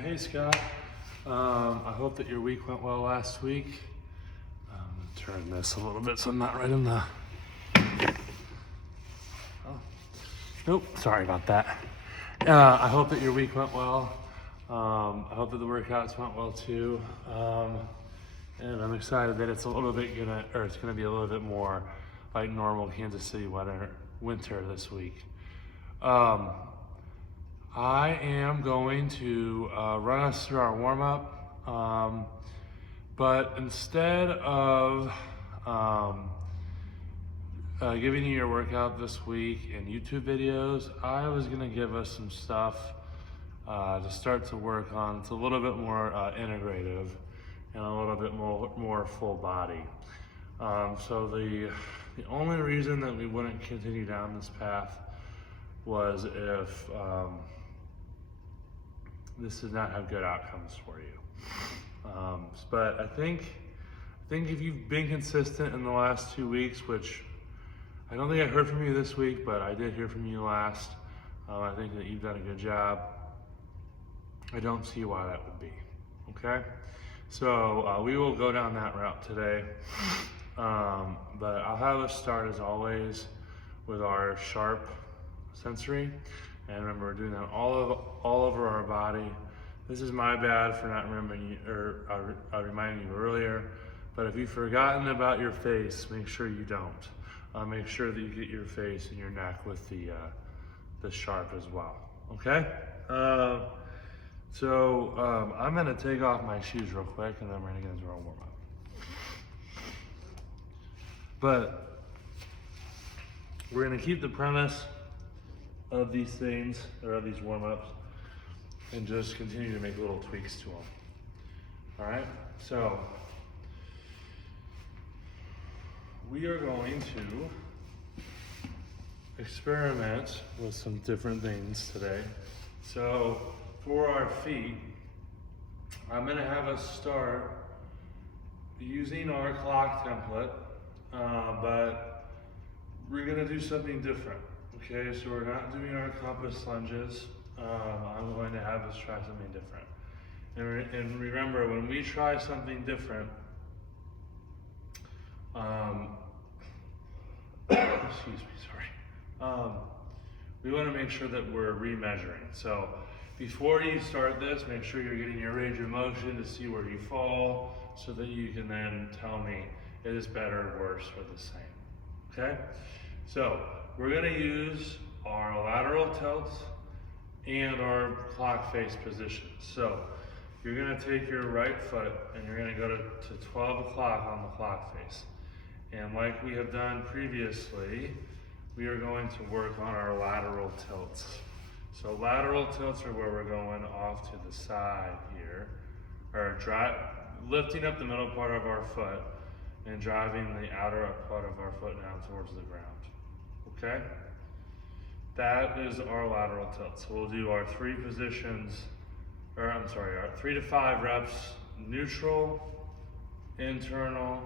Hey Scott, I hope that your week went well last week. Turn this a little bit so I'm not right in the... Oh, nope, sorry about that. I hope that your week went well. I hope that the workouts went well too. And I'm excited that it's gonna be a little bit more like normal Kansas City winter this week. I am going to run us through our warm-up, but instead of giving you your workout this week in YouTube videos, I was going to give us some stuff to start to work on. It's a little bit more integrative and a little bit more full body. So the only reason that we wouldn't continue down this path was if this does not have good outcomes for you. But I think if you've been consistent in the last 2 weeks, which I don't think I heard from you this week, but I did hear from you last. I think that you've done a good job. I don't see why that would be, okay? So we will go down that route today. But I'll have us start as always with our sharp sensory. And remember, we're doing that all over our body. This is my bad for not remembering you, or reminding you earlier. But if you've forgotten about your face, make sure you don't. Make sure that you get your face and your neck with the sharp as well. Okay? So I'm gonna take off my shoes real quick, and then we're gonna get into our warm up. But we're gonna keep the premise of these things, or of these warm-ups, and just continue to make little tweaks to them. All right, so we are going to experiment with some different things today. So for our feet, I'm gonna have us start using our clock template, but we're gonna do something different. Okay, so we're not doing our compass lunges. I'm going to have us try something different. And remember, when we try something different, excuse me, sorry. We want to make sure that we're remeasuring. So before you start this, make sure you're getting your range of motion to see where you fall, so that you can then tell me it is better, worse, or the same. Okay? So we're going to use our lateral tilts and our clock face positions. So you're going to take your right foot and you're going to go to 12 o'clock on the clock face. And like we have done previously, we are going to work on our lateral tilts. So lateral tilts are where we're going off to the side here, or lifting up the middle part of our foot and driving the outer part of our foot down towards the ground. Okay? That is our lateral tilt. So we'll do our 3 to 5 reps, neutral, internal,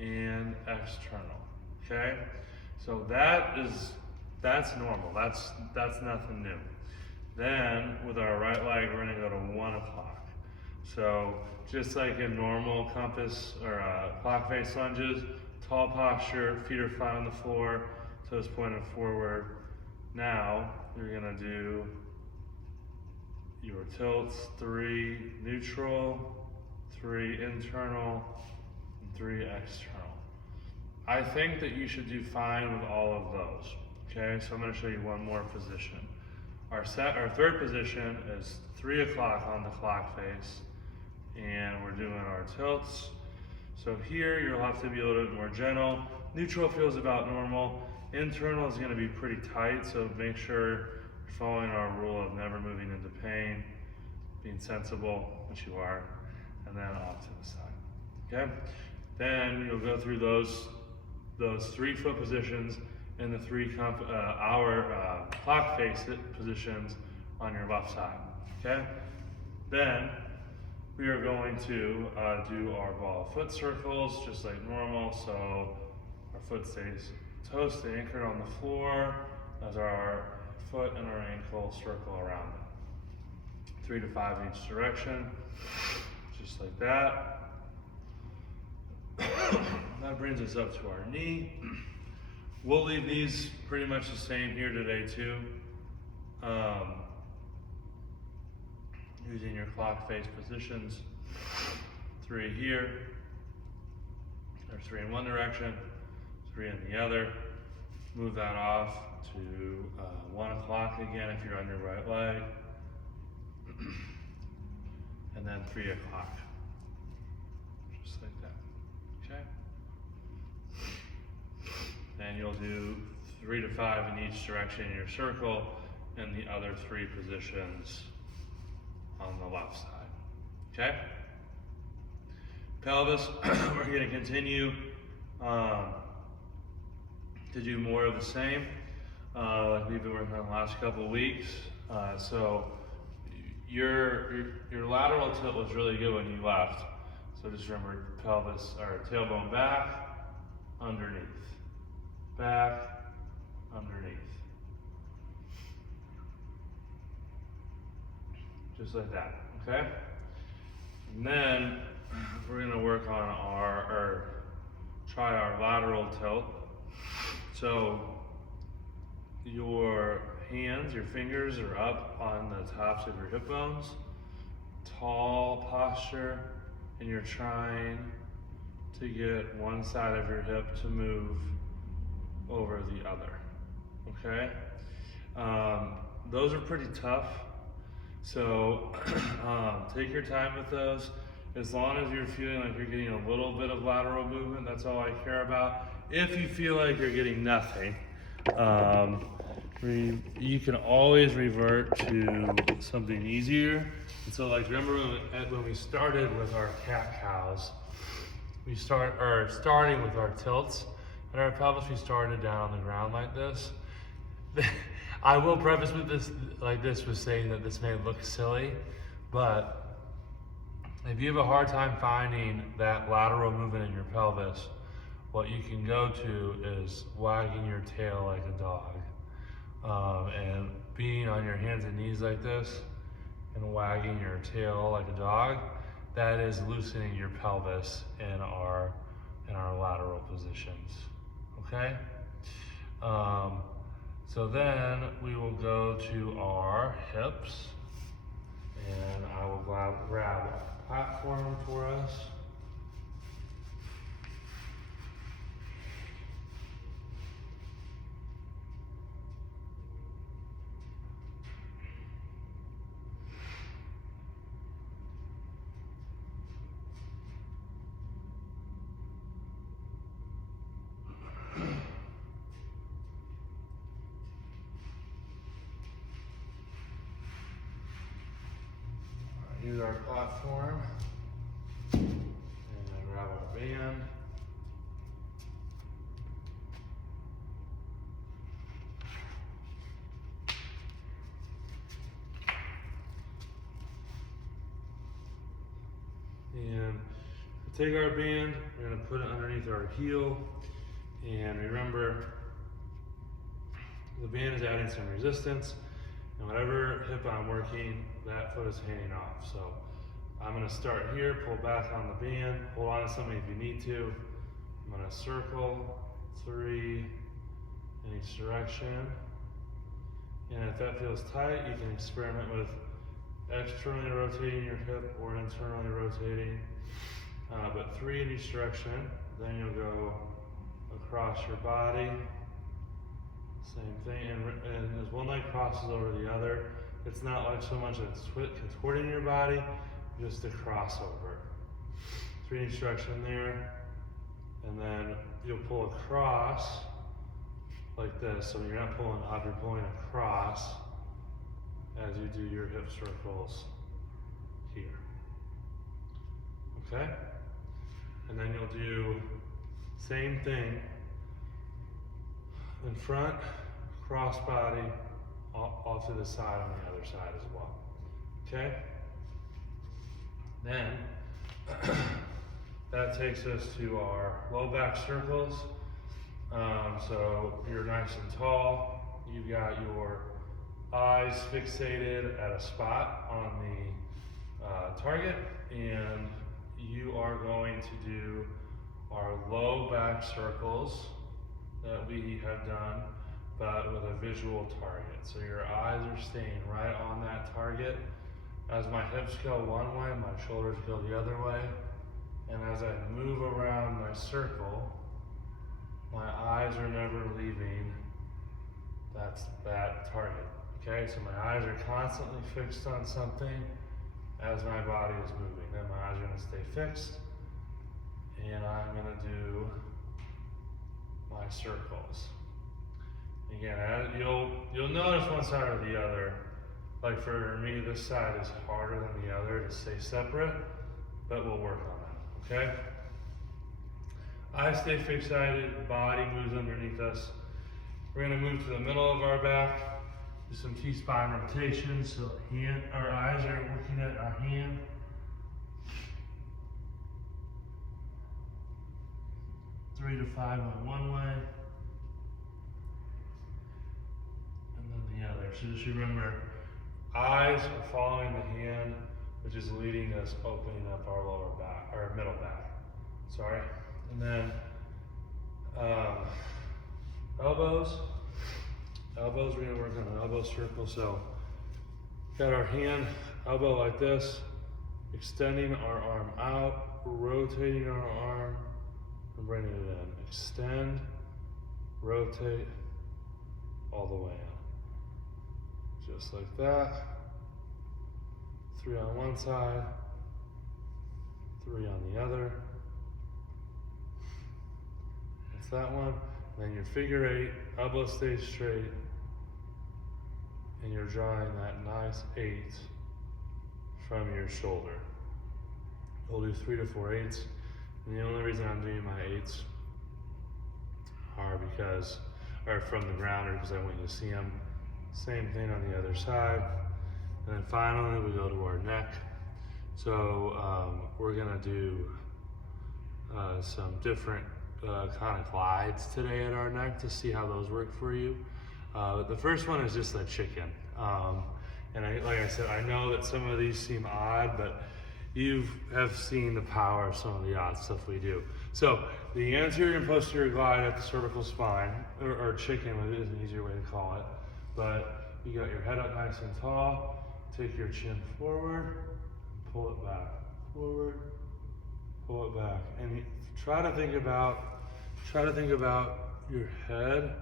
and external. Okay? So that's normal. That's nothing new. Then with our right leg, we're gonna go to 1 o'clock. So just like in normal compass or clock face lunges, tall posture, feet are flat on the floor, toes pointed forward. Now you're gonna do your tilts: 3 neutral, 3 internal, and 3 external. I think that you should do fine with all of those. Okay, so I'm gonna show you one more position. Our third position is 3 o'clock on the clock face, and we're doing our tilts. So here you'll have to be a little bit more gentle. Neutral feels about normal. Internal is going to be pretty tight, so make sure you're following our rule of never moving into pain, being sensible, which you are, and then off to the side. Okay? Then you'll go through those 3 foot positions and the 3 clock face positions on your left side. Okay? Then we are going to do our ball of foot circles just like normal. So our toes stay anchored on the floor as our foot and our ankle circle around them. 3 to 5 in each direction, just like that. That brings us up to our knee. We'll leave these pretty much the same here today too. Using your clock face positions. 3 here, or 3 in one direction, 3 in the other. Move that off to 1 o'clock again if you're on your right leg. And then 3 o'clock, just like that, okay? Then you'll do 3 to 5 in each direction in your circle, and the other 3 positions on the left side, okay? Pelvis, we're gonna continue to do more of the same, like we've been working on the last couple of weeks. So your lateral tilt was really good when you left. So just remember pelvis or tailbone back, underneath, back, underneath. Just like that, okay? And then we're gonna work on try our lateral tilt. So your hands, your fingers are up on the tops of your hip bones, tall posture, and you're trying to get one side of your hip to move over the other, okay? Those are pretty tough. So take your time with those. As long as you're feeling like you're getting a little bit of lateral movement, that's all I care about. If you feel like you're getting nothing, you can always revert to something easier. And so like remember when we started with our cat-cows, starting with our tilts and our pelvis, we started down on the ground like this. I will preface with this with saying that this may look silly, but if you have a hard time finding that lateral movement in your pelvis, what you can go to is wagging your tail like a dog, and being on your hands and knees like this and wagging your tail like a dog. That is loosening your pelvis in our lateral positions. Okay. So then we will go to our hips, and I will grab a platform for us. Use our platform, and then grab our band. And take our band, we're going to put it underneath our heel, and remember the band is adding some resistance, and whatever hip I'm working, that foot is hanging off. So I'm going to start here, pull back on the band, hold on to something if you need to. I'm going to circle 3 in each direction, and if that feels tight, you can experiment with externally rotating your hip or internally rotating, but 3 in each direction. Then you'll go across your body, same thing, and as one leg crosses over the other, it's not like so much it's contorting your body, just a crossover. 3 in each direction there, and then you'll pull across like this. So you're not pulling up, you're pulling across as you do your hip circles here. Okay? And then you'll do same thing in front, cross body, off to the side on the other side as well. Okay? Then that takes us to our low back circles. So you're nice and tall. You've got your eyes fixated at a spot on the target, and you are going to do our low back circles that we have done, but with a visual target. So your eyes are staying right on that target. As my hips go one way, my shoulders go the other way. And as I move around my circle, my eyes are never leaving that target. Okay, so my eyes are constantly fixed on something as my body is moving. Then my eyes are gonna stay fixed, and I'm gonna do my circles. Again, you'll notice one side or the other. Like for me, this side is harder than the other to stay separate, but we'll work on that, okay? Eyes stay fixated, body moves underneath us. We're gonna move to the middle of our back, do some T-spine rotations. So our eyes are looking at our hand. Three to five on one way, and then the other. So just remember, eyes are following the hand, which is leading us opening up our lower back, or middle back. Sorry. And then elbows, we're gonna work on an elbow circle. So got our hand, elbow like this, extending our arm out, rotating our arm, and bringing it in. Extend, rotate, all the way in. Just like that. 3 on one side, 3 on the other. That's that one. Then your figure 8, elbow stays straight, and you're drawing that nice 8 from your shoulder. We'll do 3 to 4 8s, and the only reason I'm doing my 8s are from the ground, or because I want you to see them. Same thing on the other side. And then finally we go to our neck. So we're gonna do some different kind of glides today at our neck to see how those work for you. The first one is just a chicken. And like I said, I know that some of these seem odd, but you have seen the power of some of the odd stuff we do. So the anterior and posterior glide at the cervical spine, or chicken is an easier way to call it. But you got your head up nice and tall, take your chin forward, pull it back, forward, pull it back. And try to think about your head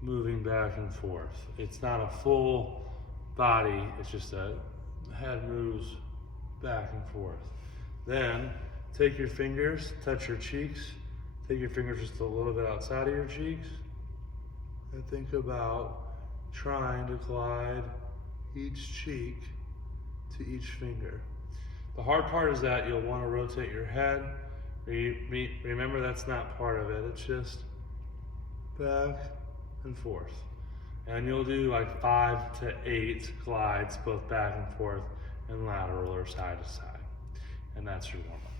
moving back and forth. It's not a full body, it's just a head moves back and forth. Then take your fingers, touch your cheeks, take your fingers just a little bit outside of your cheeks, and think about trying to glide each cheek to each finger. The hard part is that you'll want to rotate your head. Remember, that's not part of it. It's just back and forth. And you'll do like 5 to 8 glides, both back and forth and lateral or side to side. And that's your warm-up.